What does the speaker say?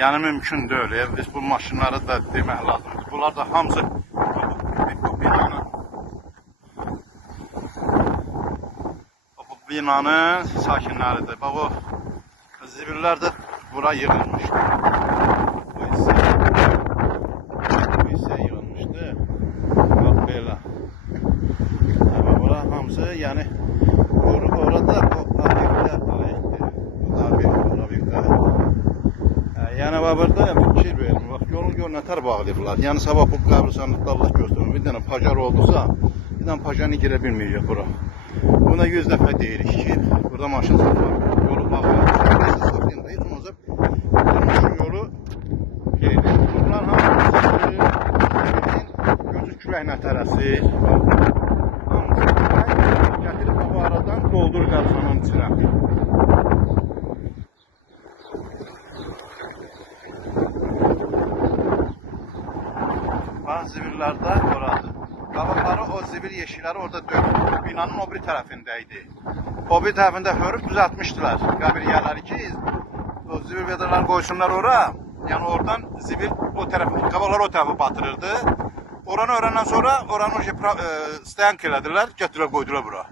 Yəni mümkün deyil. Biz bu maşınları da demək lazımdır. Bunlar da hamısı bu binanın sakinləridir. Bax o zibillər də bura yığılmışdı. Bu hissə yığılmışdı. Bax belə. Bura hamısı, yəni orada o obyektlər aiddir. Bu da obyektlər. Yəni burada fikir verin. Bax yolun gör nətər bağlayıblar. Yəni sabah bu qəbristanlıqda Allah göstərmir. Bir dənə pajar oldusa, bir dənə pajarını girə bilməyəcək bura. Buna 100 dəfə deyirik ki, burada maşın satılır. Yolu bağlayır. Neyse satayım da hiç olmazsa şu yolu şeydir. Bunlar hamısı gözü küləklə tərəsi. Hamısı gətirib bu aradan doldur qəbristanlığın içinə. Zibillərdə oradır. Qabaqları o zibil yeşikləri orada döndü. Binanın o bir tərəfindəydi. O bir tərəfində hörüb düzəltmişdilər qəbriyyələri ki, o zibil vedaları qoysunlar ora. Yəni oradan zibil o tərəfə, qabaqları o tərəfə batırırdı. Oranı öyrəndən sonra oranı stoyank elədilər, gətirib qoydular bura.